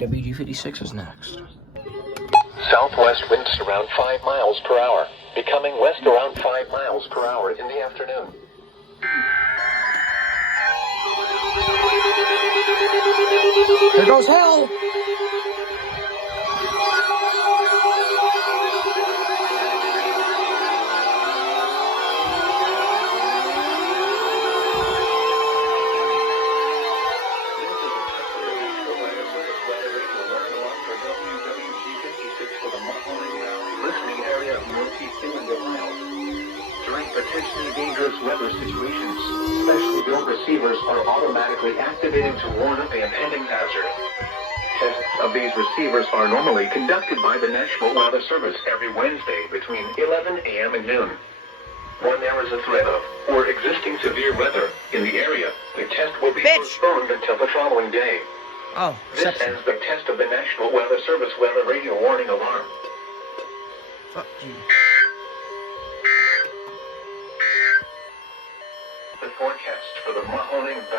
WWG56 is next. Southwest winds around 5 miles per hour, becoming west around 5 miles per hour in the afternoon. Here goes hell! Listening area of Northeast England, Ohio. During potentially dangerous weather situations, specially built receivers are automatically activated to warn of the impending hazard. Tests of these receivers are normally conducted by the National Weather Service every Wednesday between 11 a.m. and noon. When there is a threat of or existing severe weather in the area, the test will be postponed until the following day. Oh, This ends the test of the National Weather Service weather radio warning alarm. fuck you. The forecast for the Mahoning Valley.